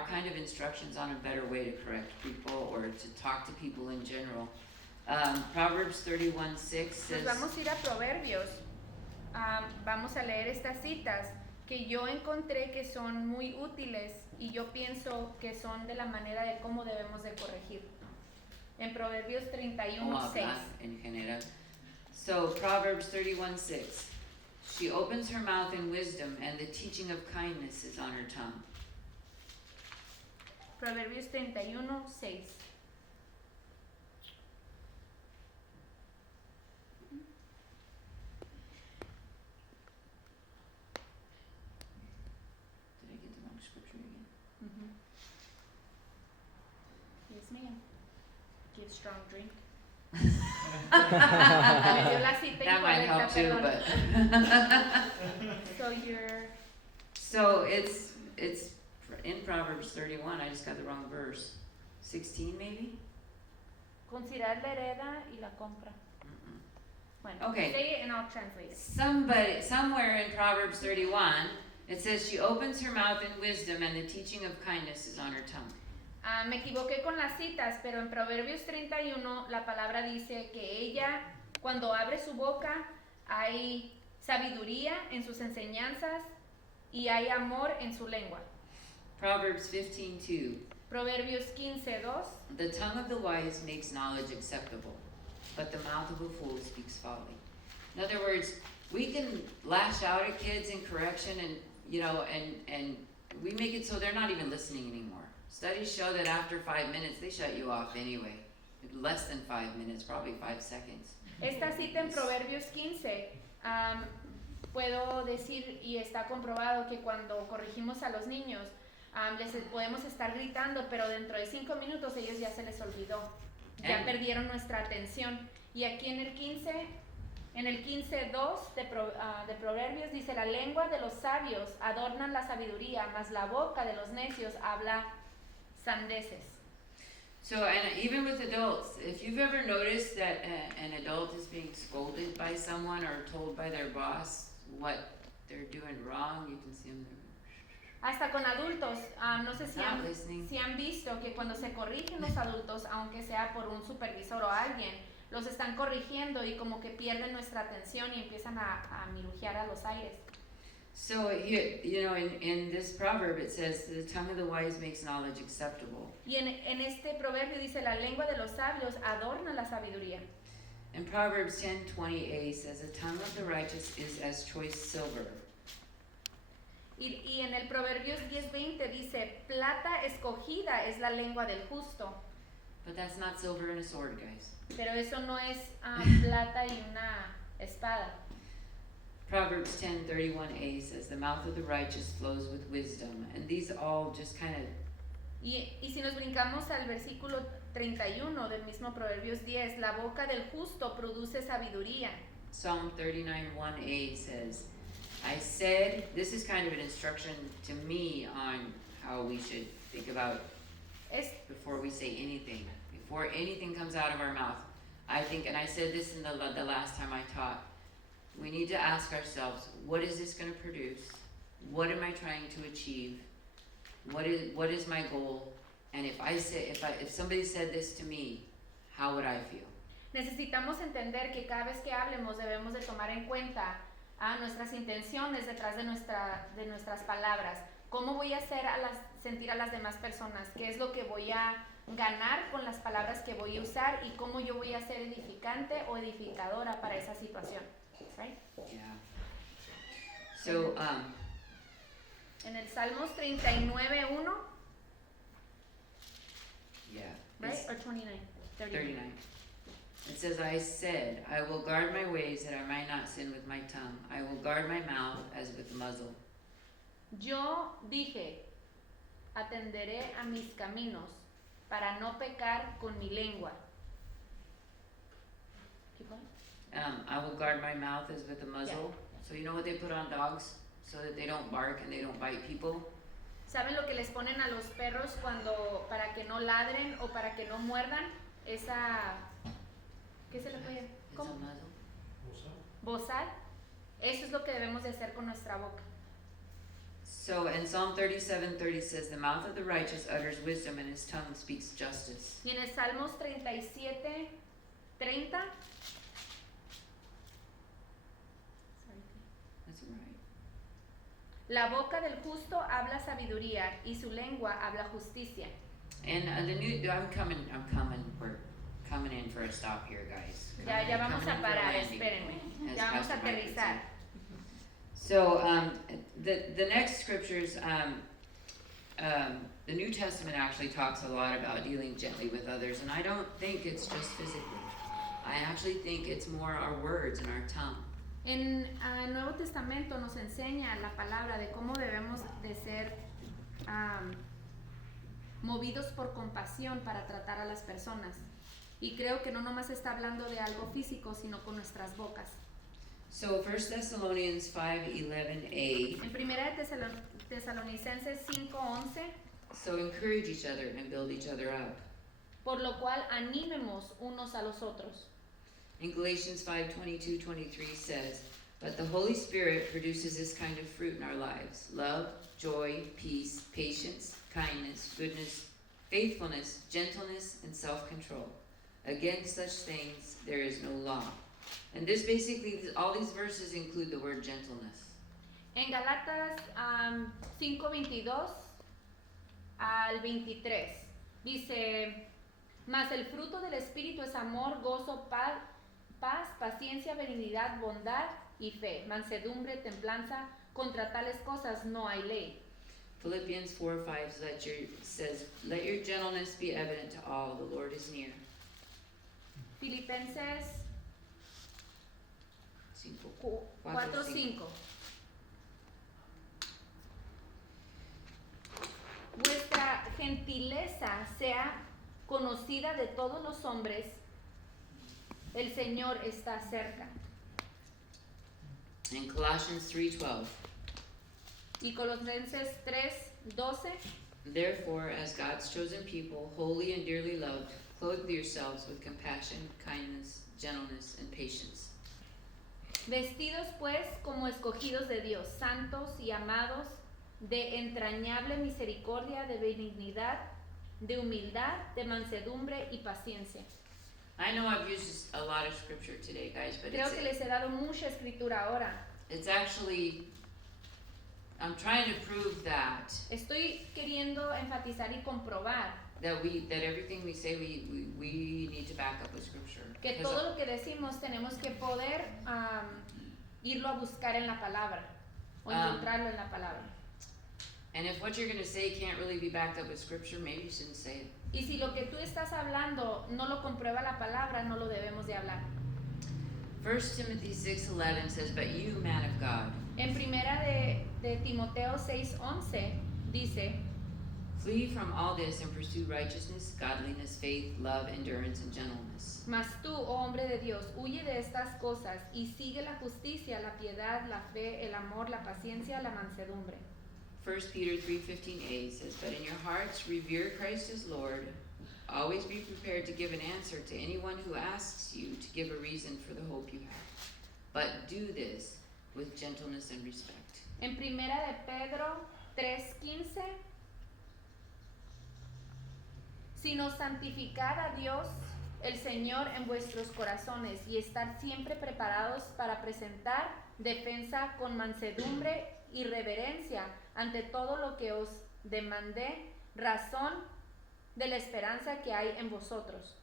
kind of instructions on a better way to correct people or to talk to people in general. Proverbs 31:6 says, Nos vamos a ir a Proverbios. Vamos a leer estas citas que yo encontré que son muy útiles y yo pienso que son de la manera de cómo debemos de corregir. En Proverbios 31:6. en general. So Proverbs 31:6. She opens her mouth in wisdom, and the teaching of kindness is on her tongue. Proverbios 31:6. Did I get the wrong scripture again? Yes, ma'am. Give strong drink. Me dio la cita That might help too, perdón. but So you're so it's in Proverbs 31. I just got the wrong verse. 16 maybe? considerar la hereda y la compra. Mm-mm. Bueno, Okay. say it and I'll translate it. Somewhere in Proverbs 31, it says she opens her mouth in wisdom, and the teaching of kindness is on her tongue. Me equivoqué con las citas, pero en Proverbios 31 la palabra dice que ella, cuando abre su boca, hay sabiduría en sus enseñanzas y hay amor en su lengua. Proverbs 15:2. Proverbios 15:2. The tongue of the wise makes knowledge acceptable, but the mouth of a fool speaks folly. In other words, we can lash out at kids in correction, and and we make it so they're not even listening anymore. Studies show that after 5 minutes, they shut you off anyway. Less than 5 minutes, probably 5 seconds. Esta cita en Proverbios 15, puedo decir y está comprobado que cuando corregimos a los niños, les podemos estar gritando, pero dentro de 5 minutos ellos ya se les olvidó, ya perdieron nuestra atención. Y aquí en el 15:2 de Proverbios dice: la lengua de los sabios adornan la sabiduría, mas la boca de los necios habla sandeces. So, and even with adults, if you've ever noticed that an adult is being scolded by someone or told by their boss what they're doing wrong, you can see them there. Hasta con adultos, no sé Not listening. si han visto que cuando se corrigen los adultos, aunque sea por un supervisor o alguien, los están corrigiendo y como que pierden nuestra atención y empiezan a mirujear a los aires. So here, in this proverb it says, the tongue of the wise makes knowledge acceptable. Y en este proverbio dice: la lengua de los sabios adorna la sabiduría. And Proverbs 10:20a says, the tongue of the righteous is as choice silver. Y en el Proverbios 10:20 dice: plata escogida es la lengua del justo. But that's not silver and a sword, guys. Pero eso no es plata y una espada. Proverbs 10:31a says, the mouth of the righteous flows with wisdom. And these all just kind of... Y si nos brincamos al versículo 31 del mismo Proverbios 10, la boca del justo produce sabiduría. Psalm 39:1a says, I said, this is kind of an instruction to me on how we should think about Es, before we say anything, before anything comes out of our mouth. I think, and I said this in the last time I taught, we need to ask ourselves, what is this going to produce? What am I trying to achieve? What is my goal? And if somebody said this to me, how would I feel? necesitamos entender que cada vez que hablemos debemos de tomar en cuenta nuestras intenciones detrás de nuestras palabras. ¿Cómo voy a hacer sentir a las demás personas? ¿Qué es lo que voy a ganar con las palabras que voy a usar? ¿Y cómo yo voy a ser edificante o edificadora para esa situación? Right? Yeah. So, En el Salmos 39:1, yeah. right? it's Or 29? 39. It says, I said, I will guard my ways that I might not sin with my tongue. I will guard my mouth as with a muzzle. Yo dije, atenderé a mis caminos para no pecar con mi lengua. Keep going. I will guard my mouth as with a muzzle. So you know what they put on dogs? So that they don't bark and they don't bite people? ¿Saben lo que les ponen a los perros para que no ladren o para que no muerdan? Esa, ¿qué se le puede? It's ¿Cómo? a muzzle. Bozal. Eso es lo que debemos de hacer con nuestra boca. So in Psalm 37:30 says, the mouth of the righteous utters wisdom and his tongue speaks justice. Y en el Salmos 37:30, That's right. la boca del justo habla sabiduría y su lengua habla justicia. And we're coming in for a stop here, guys. Ya vamos Coming a in for a parar, landing, espérenme. as Ya vamos a Pastor Mike would say. aterrizar. So the next scriptures, the New Testament actually talks a lot about dealing gently with others, and I don't think it's just physically. I actually think it's more our words and our tongue. En el Nuevo Testamento nos enseña la palabra de cómo debemos de ser movidos por compasión para tratar a las personas. Y creo que no nomás está hablando de algo físico, sino con nuestras bocas. So 1 Thessalonians 5:11a. En 1 Tesalonicenses 5:11, So encourage each other and build each other up. por lo cual animemos unos a los otros. In Galatians 5:22-23 says, but the Holy Spirit produces this kind of fruit in our lives: love, joy, peace, patience, kindness, goodness, faithfulness, gentleness, and self-control. Against such things there is no law. And this basically, all these verses include the word gentleness. En Galatas 5:22 al 23 dice, mas el fruto del Espíritu es amor, gozo, paz, paciencia, benignidad, bondad y fe, mansedumbre, templanza. Contra tales cosas no hay ley. Philippians 4:5 says, let your gentleness be evident to all, the Lord is near. Filipenses 4:5. 4:5. Vuestra gentileza sea conocida de todos los hombres, el Señor está cerca. In Colossians 3:12, Y Colosenses 3:12, therefore, as God's chosen people, holy and dearly loved, clothe yourselves with compassion, kindness, gentleness, and patience. vestidos pues como escogidos de Dios, santos y amados, de entrañable misericordia, de benignidad, de humildad, de mansedumbre y paciencia. I know I've used a lot of scripture today, guys, but Creo que les he dado mucha escritura ahora. it's actually, I'm trying to prove that Estoy queriendo enfatizar y comprobar that everything we say we need to back up with scripture. que Because todo lo que decimos tenemos que poder irlo a buscar en la palabra o encontrarlo en la palabra. and if what you're going to say can't really be backed up with scripture, maybe you shouldn't say it. Y si lo que tú estás hablando no lo comprueba la palabra, no lo debemos de hablar. 1 Timothy 6:11 says, but you, man of God, En primera de Timoteo 6:11 dice, Flee from all this and pursue righteousness, godliness, faith, love, endurance, and gentleness. Mas tú, oh hombre de Dios, huye de estas cosas y sigue la justicia, la piedad, la fe, el amor, la paciencia, la mansedumbre. 1 Peter 3:15a says, "But in your hearts revere Christ as Lord. Always be prepared to give an answer to anyone who asks you to give a reason for the hope you have. But do this with gentleness and respect." En primera de Pedro 3:15, sino santificad a Dios el Señor en vuestros corazones y estar siempre preparados para presentar defensa con mansedumbre y reverencia ante todo lo que os demandé, razón de la esperanza que hay en vosotros.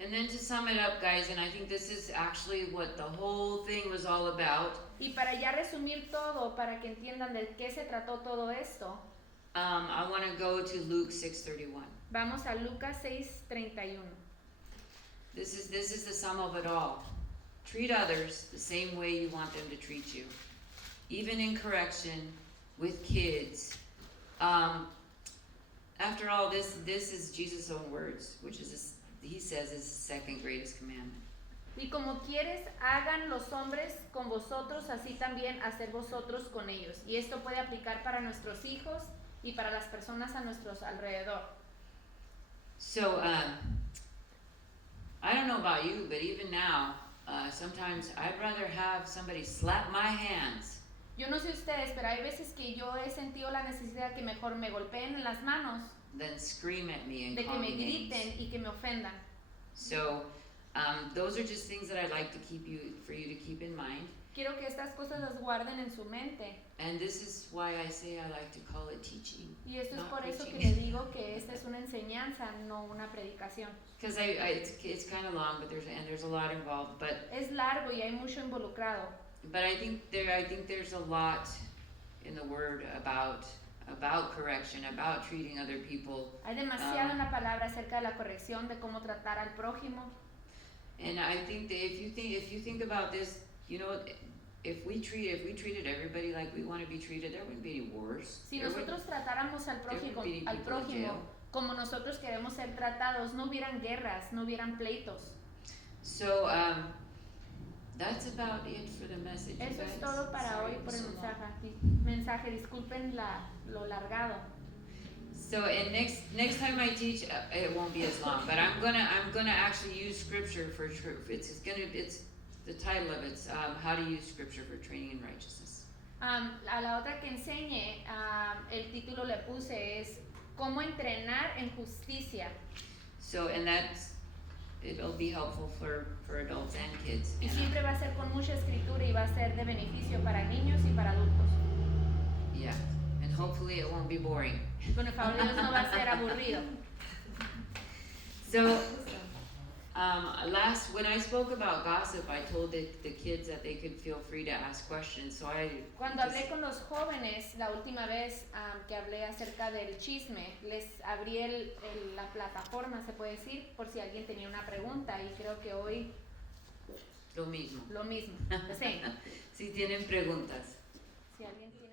And then to sum it up, guys, and I think this is actually what the whole thing was all about. Y para ya resumir todo, para que entiendan de qué se trató todo esto, I want to go to Luke 6:31. vamos a Lucas 6:31. This is the sum of it all. Treat others the same way you want them to treat you, even in correction with kids. After all, this is Jesus' own words, which is he says is the second greatest commandment. Y como quieres, hagan los hombres con vosotros, así también hacer vosotros con ellos. Y esto puede aplicar para nuestros hijos y para las personas a nuestros alrededor. So I don't know about you, but even now, sometimes I'd rather have somebody slap my hands Yo no sé ustedes, pero hay veces que yo he sentido la necesidad que mejor me golpeen en las manos, than scream at me and de que call me me names. griten y que me ofendan. So those are just things that I'd like to for you to keep in mind. Quiero que estas cosas las guarden en su mente. And this is why I say I like to call it teaching. Y esto es Not por eso que preaching. le digo que esta es una enseñanza, no una predicación. Because it's kind of long, but there's a lot involved. But Es largo y hay mucho involucrado. I think there's a lot in the Word about correction, about treating other people. Hay demasiado en la palabra acerca de la corrección, de cómo tratar al prójimo. And I think that if you think about this, you know, if we treated everybody like we want to be treated, there wouldn't be any wars. Si There wouldn't- nosotros tratáramos al there wouldn't prójimo, be any al people in prójimo jail. como nosotros queremos ser tratados, no hubieran guerras, no hubieran pleitos. So that's about it for the message. you Eso es guys. todo para Sorry hoy it por was el so long. mensaje. Disculpen lo largado. So and next time I teach, it won't be as long. But I'm gonna actually use scripture for it's the title of it's how to use scripture for training in righteousness. A la otra que enseñe, el título le puse es cómo entrenar en justicia. So and it'll be helpful for adults and kids. Y And, siempre va a ser con mucha escritura y va a ser de beneficio para niños y para adultos. yeah, and hopefully it won't be boring. Con el favor de Dios no va a ser aburrido. So when I spoke about gossip, I told the kids that they could feel free to ask questions. So Cuando hablé con los jóvenes, la última vez que hablé acerca del chisme, les abrí la plataforma, se puede decir, por si alguien tenía una pregunta, y creo que hoy lo mismo. lo mismo. Sí, Si tienen preguntas. si alguien tiene